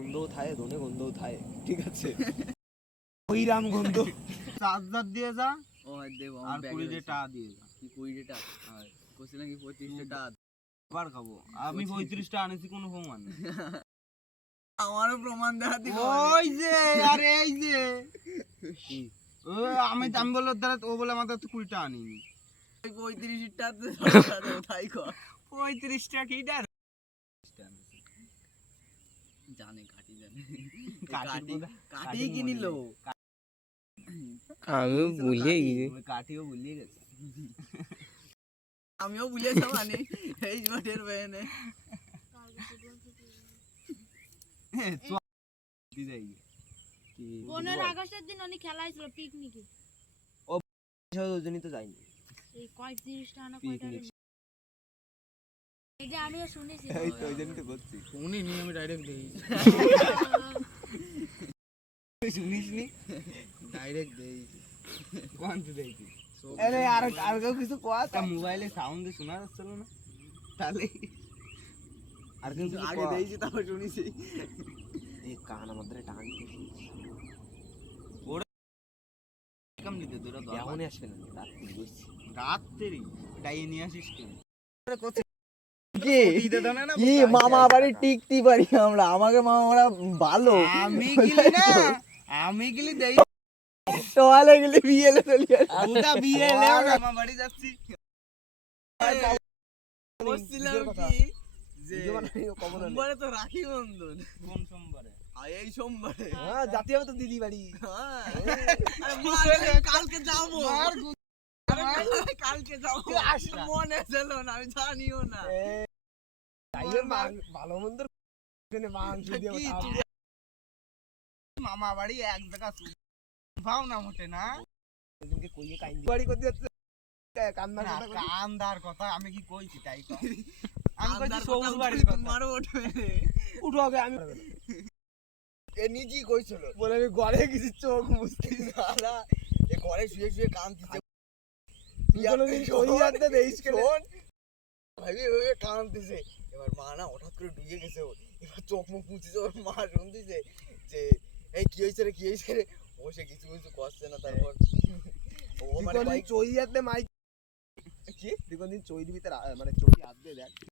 গন্ধও থাকে ধনে গন্ধও থাকে ঠিক আছে ওইরাম গন্ধ চার্জার দিয়ে যা ও দেব আর 20 টাকা দিয়ে যা কি 20 টাকা আর কইছিলাম কি 25 টাকা আবার খাবো আমি 35 টাকা আনেছি কোনো প্রমাণ নেই আমারও প্রমাণ দেখা দিব ওই যে আরে এই যে ও আমি বলল দাঁড়া ও বলে আমাদের তো 20 টাকা আনিনি 35 টাকা তো তাই কর 35 টাকা কিটা জানে কাটি জানে কাটি কাটি কিনিল আমি ভুলে গেছি কাটিও ভুলে গেছে আমিও ভুলেছি মানে এই মাঠের বেনে দি যাই কি 15 আগস্টের দিন উনি খেলা হয়েছিল পিকনিকে ওজনই তো যাইনি এই কয় 30 টাকা না কয়টা এই যে আমিও শুনেছি এই তো ওজনই তো করছি উনি নিয়ে আমি ডাইরেক্ট দেই শুনিস নি ডাইরেক্ট দেই কোন তুই দেখি আরে আর কেউ কিছু কোয়া তা মোবাইলে সাউন্ড শোনা যাচ্ছিল না তাহলে আর কেউ কিছু আগে দেইছি তারপর শুনিছি এই কান আমাদের টান ওরা কাম নিতে তোরা তো এখনই আসবে না রাত্রি বসছি রাত্রি ডাই নিয়ে আসিস কেন কি মামা বাড়ি টিকতে পারি আমরা আমাকে মামা আমরা ভালো আমি গেলি দেই সকালে গেলে বিয়েলে চলে দুটা বিয়ে এলে মামা বাড়ি যাচ্ছি বলছিলাম কি যে সোমবারে তো রাখি বন্ধন কোন সোমবারে এই সোমবারে হ্যাঁ জাতি হবে তো দিদি বাড়ি আরে কালকে যাবো কালকে যাবো মনে ছিল না আমি জানিও না ভালো মন্দ মাংস দিয়ে মামা বাড়ি এক জায়গা পাও না মোটে না কইয়ে কাইন্দি বাড়ি করতে যাচ্ছে কান্দার কথা আমি কি কইছি তাই কর আমি কইছি সবুজ বাড়ির কথা মারো ওঠে উঠো আগে আমি এ নিজেই কইছিল বলে আমি ঘরে গেছি চোখ মুছতে সারা এ ঘরে শুয়ে শুয়ে কাঁদতেছে তুই কোনদিন কই আনতে দেইস কেন ভাবি ওই কাঁদতেছে এবার মা না হঠাৎ করে ডুবে গেছে এবার চোখ মুখ মুছছে ওর মা শুনতেছে যে এই কি হইছে রে ও সে কিছু করছে না তারপর ও মানে চই হাতে মাইক কি তুই কোনদিন চইর ভিতরে মানে চোখে হাত দিয়ে দেখ